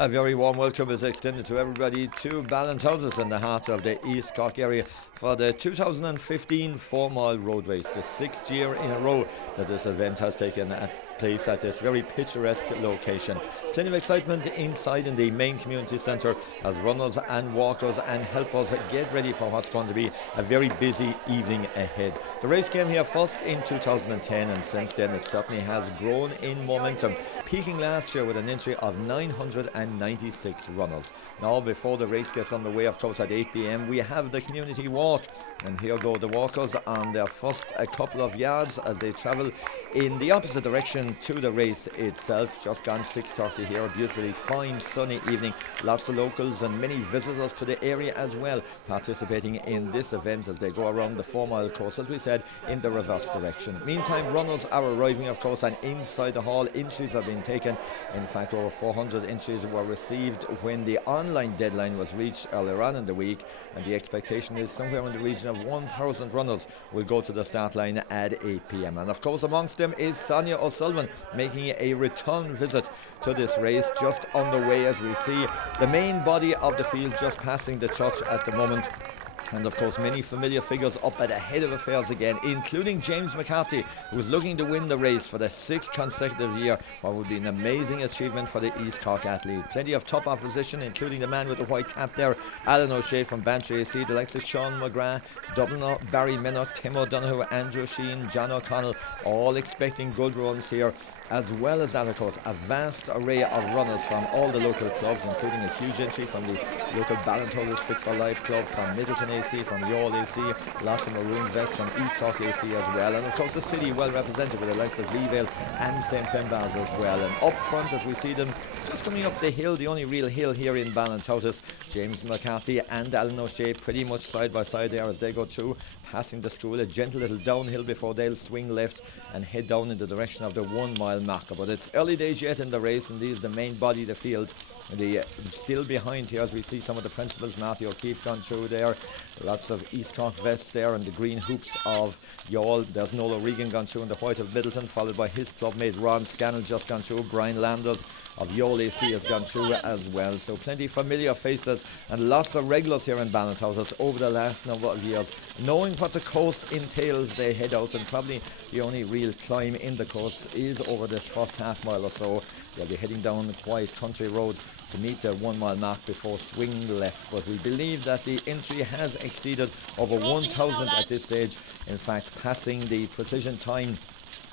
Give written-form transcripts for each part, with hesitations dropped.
A very warm welcome is extended to everybody to Ballintotis in the heart of the East Cork area for the 2015 4-mile road race, the 6th year in a row that this event has taken place at this very picturesque location. Plenty of excitement inside in the main community centre as runners and walkers and helpers get ready for what's going to be a very busy evening ahead. The race came here first in 2010 and since then it certainly has grown in momentum, peaking last year with an entry of 996 runners. Now before the race gets underway, of course at 8 p.m. we have the community walk, and here go the walkers on their first couple of yards as they travel in the opposite direction to the race itself. Just gone 6:30 here, a beautifully fine sunny evening. Lots of locals and many visitors to the area as well participating in this event as they go around the 4-mile course, as we said, in the reverse direction. Meantime, runners are arriving, of course, and inside the hall entries have been taken. In fact, over 400 entries were received when the online deadline was reached earlier on in the week, and the expectation is somewhere in the region of 1,000 runners will go to the start line at 8 p.m. And of course amongst them is Sonia O'Sullivan making a return visit to this race, just underway as we see the main body of the field just passing the church at the moment. And of course many familiar figures up at the head of affairs again, including James McCarthy, who is looking to win the race for the 6th consecutive year, what would be an amazing achievement for the East Cork athlete. Plenty of top opposition, including the man with the white cap there, Olan O'Brien from Bantry AC, the likes of Sean McGrath, Dublin, Barry Minnock, Tim O'Donoghue, Andrew Sheen, John O'Connell, all expecting good runs here. As well as that, of course, a vast array of runners from all the local clubs, including a huge entry from the local Ballintotis Fit for Life club, from Middleton AC, from Youghal AC, lots of maroon vests from East Cork AC as well, and of course the city well represented with the likes of Leevale and St Finbarrs as well. And up front, as we see them just coming up the hill, the only real hill here in Ballintotis, James McCarthy and Olan O'Shea pretty much side by side there as they go through, passing the school, a gentle little downhill before they'll swing left and head down in the direction of the 1-mile marker. But it's early days yet in the race, and these are the main body of the field. The still behind here as we see some of the principals, Matthew O'Keefe gone through there, lots of East Cork vests there, and the green hoops of Youghal. There's Noel Regan gone through in the white of Middleton, followed by his clubmate Ron Scannell just gone through. Brian Landers of Youghal AC has gone through as well. So plenty of familiar faces and lots of regulars here in Ballintotis over the last number of years. Knowing what the course entails, they head out, and probably the only real climb in the course is over this first half mile or so. They'll be heading down the quiet country road to meet the 1-mile mark before swing left, but we believe that the entry has exceeded over 1,000 at this stage, in fact passing the precision time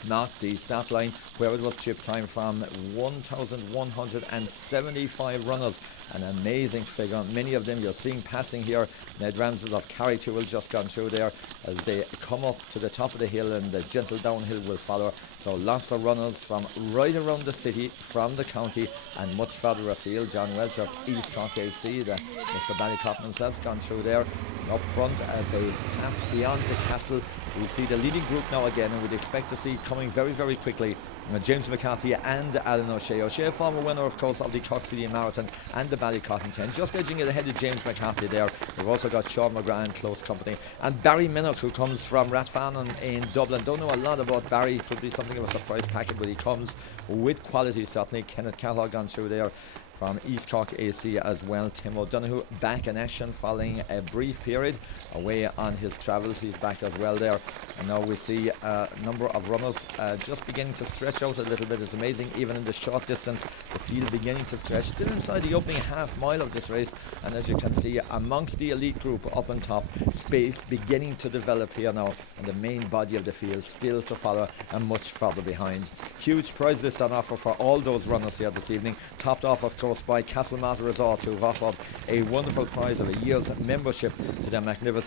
mark, the start line, where it was chip time from 1,175 runners. An amazing figure. Many of them you're seeing passing here. Ned Ramsey of Carrytool just gone through there as they come up to the top of the hill, and the gentle downhill will follow. So lots of runners from right around the city, from the county, and much further afield. John Welch of East Cork AC, Mr. Ballycotton himself, gone through there. Up front as they pass beyond the castle, we see the leading group now again, and we'd expect to see coming very, very quickly James McCarthy and Olan O'Shea. O'Shea, former winner, of course, of the Cork City Marathon and the Ballycotton 10, just edging it ahead of James McCarthy there. We've also got Sean McGrath in close company, and Barry Minnock, who comes from Rathfarnham in Dublin. Don't know a lot about Barry, could be something of a surprise packet, but he comes with quality certainly. Kenneth Callaghan gone through there from East Cork AC as well. Tim O'Donoghue back in action following a brief period away on his travels. He's back as well there. And now we see a number of runners just beginning to stretch out a little bit. It's amazing, even in the short distance, the field beginning to stretch. Still inside the opening half mile of this race, and as you can see, amongst the elite group up on top, space beginning to develop here now, and the main body of the field still to follow and much further behind. Huge prize list on offer for all those runners here this evening, topped off of course by Castlemata Resort, who've offered a wonderful prize of a year's membership to their magnificent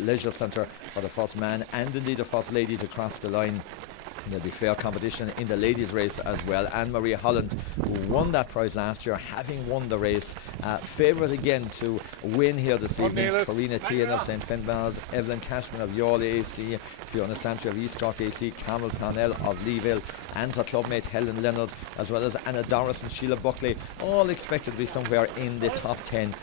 leisure centre for the first man and indeed the first lady to cross the line. There'll be fair competition in the ladies' race as well. Anne-Marie Holland, who won that prize last year, having won the race, favourite again to win here this evening. Karina Tian of St Finbarrs, Evelyn Cashman of Youghal AC, Fiona Santry of East Cork AC, Carmel Parnell of Leevale, and her clubmate Helen Leonard, as well as Anna Doris and Sheila Buckley, all expected to be somewhere in the top 10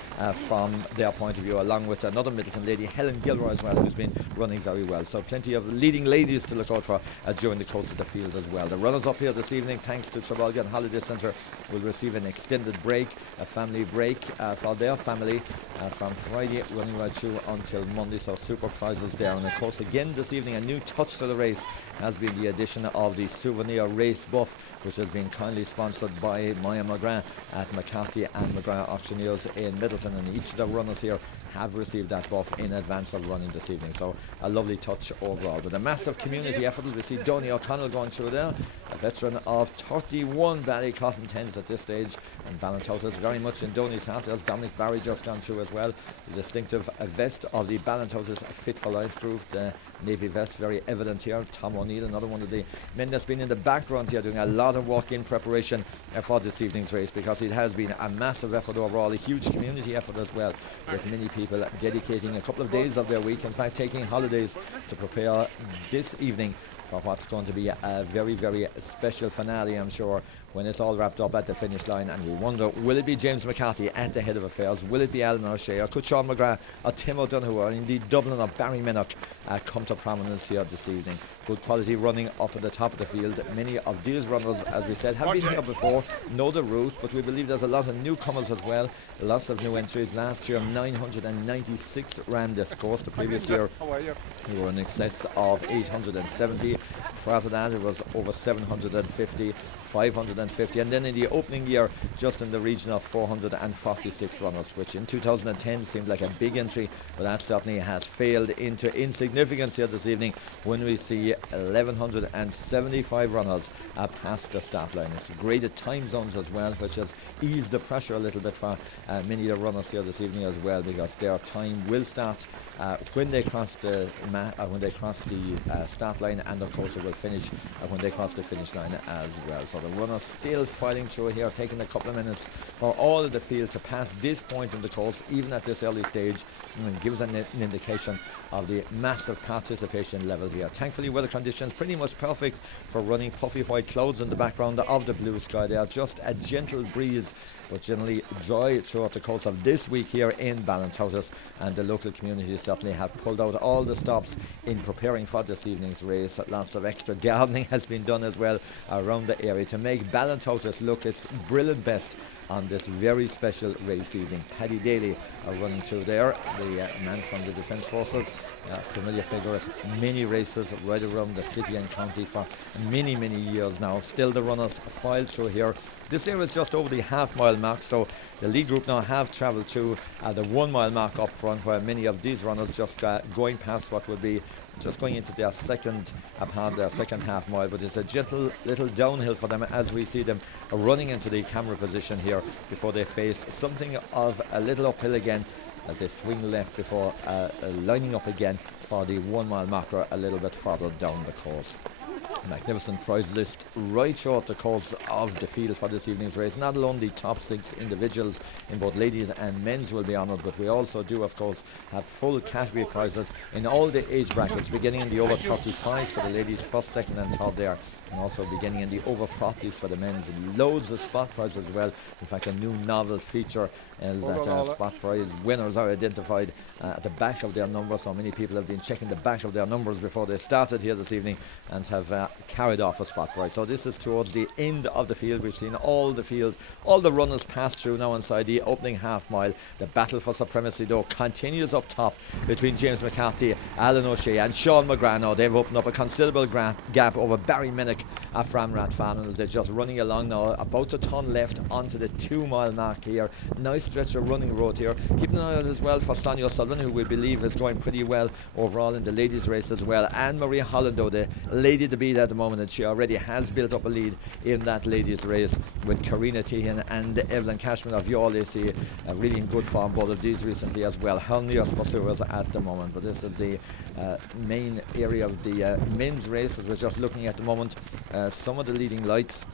from their point of view, along with another Middleton lady, Helen Gilroy as well, who's been running very well. So plenty of leading ladies to look out for during the course of the field as well. The runners up here this evening, thanks to Travolgan Holiday Centre, will receive an extended break, a family break for their family from Friday running right through until Monday. So super prizes there. And of course again this evening, a new touch to the race has been the addition of the souvenir race buff, which has been kindly sponsored by Maya McGrath at McCarthy and McGrath Auctioneers in Middleton, and each of the runners here have received that buff in advance of running this evening. So a lovely touch overall. With a massive community effort, we see Donny O'Connell going through there, a veteran of 31 Ballycotton tens at this stage, and Ballintotis is very much in Donny's hat. There's Dominic Barry just gone through as well. The distinctive vest of the Ballintotis Fit for Life group, the navy vest, very evident here. Tom O'Neill, another one of the men that's been in the background here doing a lot of work in preparation for this evening's race, because it has been a massive effort overall, a huge community effort as well, with many people dedicating a couple of days of their week, in fact taking holidays, to prepare this evening for what's going to be a very, very special finale, I'm sure, when it's all wrapped up at the finish line. And we wonder, will it be James McCarthy at the head of affairs? Will it be Olan O'Shea, or could Sean McGrath or Tim O'Donoghue, or indeed Dublin or Barryminnock come to prominence here this evening? Good quality running up at the top of the field. Many of these runners, as we said, have been here before, know the route, but we believe there's a lot of newcomers as well. Lots of new entries. Last year 996 ran this course. The previous year we were in excess of 870. Prior to that it was over 750, 550, and then in the opening year just in the region of 446 runners, which in 2010 seemed like a big entry, but that certainly has failed into insignificance here this evening when we see 1175 runners past the start line. It's graded time zones as well, which has eased the pressure a little bit for many of the runners here this evening as well, because their time will start when they cross the start line, and of course it will finish when they cross the finish line as well. So the runners still fighting through here, taking a couple of minutes for all of the field to pass this point in the course, even at this early stage, and gives an indication of the massive participation level here. Thankfully weather conditions pretty much perfect for running. Puffy white clouds in the background of the blue sky there, just a gentle breeze, but generally dry throughout the course of this week here in Ballintotis, and the local community certainly have pulled out all the stops in preparing for this evening's race. Lots of extra gardening has been done as well around the area to make Ballintotis look its brilliant best on this very special race evening. Paddy Daly running through there, the man from the Defence Forces, familiar figure at many races right around the city and county for many, many years now. Still the runners filed through here. This area is just over the half-mile mark, so the lead group now have travelled to the 1 mile mark up front, where many of these runners just going past what would be just going into their second half mile, but it's a gentle little downhill for them as we see them running into the camera position here before they face something of a little uphill again as they swing left before lining up again for the 1 mile marker a little bit further down the course. Magnificent prize list right throughout the course of the field for this evening's race. Not alone the top 6 individuals in both ladies and men's will be honoured, but we also do of course have full category prizes in all the age brackets, beginning in the over 35s for the ladies, first, second and third there, and also beginning in the over 40s for the men's. Loads of spot prizes as well. In fact, a new novel feature is that spot prize winners are identified at the back of their number. So many people have been checking the back of their numbers before they started here this evening and have carried off a spot prize. So this is towards the end of the field. We've seen all the runners pass through now inside the opening half mile. The battle for supremacy though continues up top between James McCarthy, Olan O'Shea and Sean McGrath. Now they've opened up a considerable gap over Barryminnock from Rathfarnham as they're just running along now, about to turn left onto the 2 mile mark here. Nice stretch of running road here. Keep an eye out as well for Sonia Sullivan, who we believe is going pretty well overall in the ladies race as well. And Marie Holland, though, the lady to beat at the moment, and she already has built up a lead in that ladies race with Karina Tehan and Evelyn Cashman of Youghal AC, really in good form, both of these recently as well. Her nearest pursuers at the moment, but this is the main area of the men's race as we're just looking at the moment. Some of the leading lights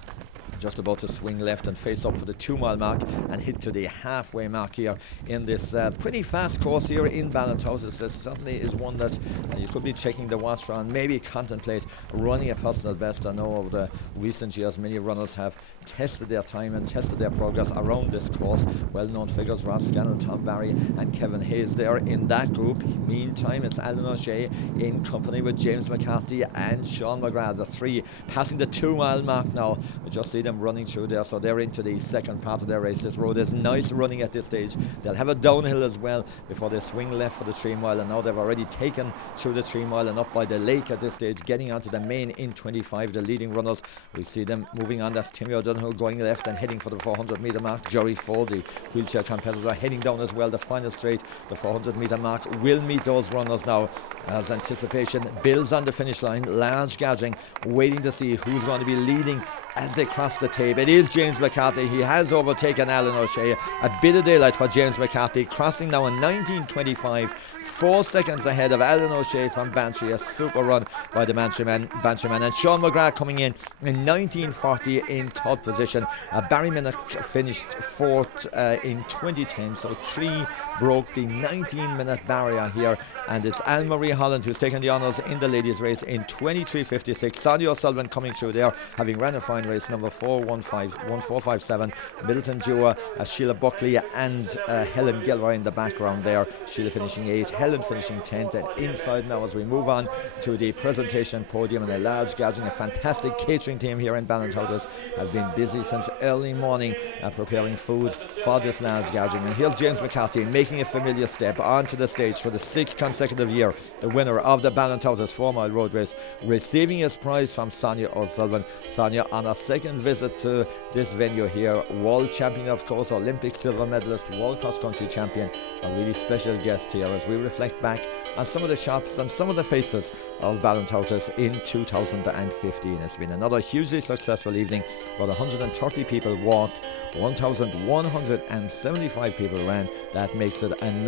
just about to swing left and face up for the 2 mile mark and hit to the halfway mark here in this pretty fast course here in Ballintotis. It certainly is one that you could be checking the watch for and maybe contemplate running a personal best. I know over the recent years many runners have tested their time and tested their progress around this course. Well-known figures, Rob Scanlon, Tom Barry and Kevin Hayes there in that group. Meantime, it's Olan O'Brien in company with James McCarthy and Sean McGrath, the three passing the 2 mile mark now. We just see them running through there, so they're into the second part of their race. This road is nice running at this stage. They'll have a downhill as well before they swing left for the 3 mile, and now they've already taken through the 3 mile and up by the lake at this stage, getting onto the main in 25, the leading runners. We see them moving on. That's Timmy O'Donoghue going left and heading for the 400 metre mark. Jerry Ford, the wheelchair competitor, heading down as well. The final straight, the 400 metre mark, will meet those runners now as anticipation builds on the finish line. Large gauging, waiting to see who's going to be leading as they cross the tape. It is James McCarthy. He has overtaken Olan O'Brien. A bit of daylight for James McCarthy, crossing now in 19.25, 4 seconds ahead of Olan O'Brien from Bantry. A super run by the Bantry man. And Sean McGrath coming in 19.40 in third position. Barry Minnock finished fourth in 2010, so 3 broke the 19-minute barrier here, and it's Anne-Marie Holland who's taken the honours in the ladies race in 23.56. Sonia O'Sullivan coming through there, having ran a fine race, number 1457. Middleton Dewar, Sheila Buckley and Helen Gilroy in the background there. Sheila finishing 8th, Helen finishing 10th, and inside now as we move on to the presentation podium, and a large gathering. A fantastic catering team here in Ballintotis have been busy since early morning preparing food for this large gathering. And here's James McCarthy making a familiar step onto the stage for the 6th consecutive year, the winner of the Ballintotis 4 mile road race, receiving his prize from Sonia O'Sullivan. Sonia on a second visit to this venue here, world champion of course, Olympic silver medalist, world cross country champion, a really special guest here as we reflect back on some of the shots and some of the faces of Ballintotis in 2015. It's been another hugely successful evening. About 130 people walked, 1,175 people ran. That makes it an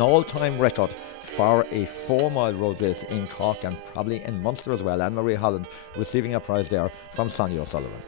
all-time record for a 4 mile road race in Cork and probably in Munster as well. Anne-Marie Holland receiving a prize there from Sonia O'Sullivan.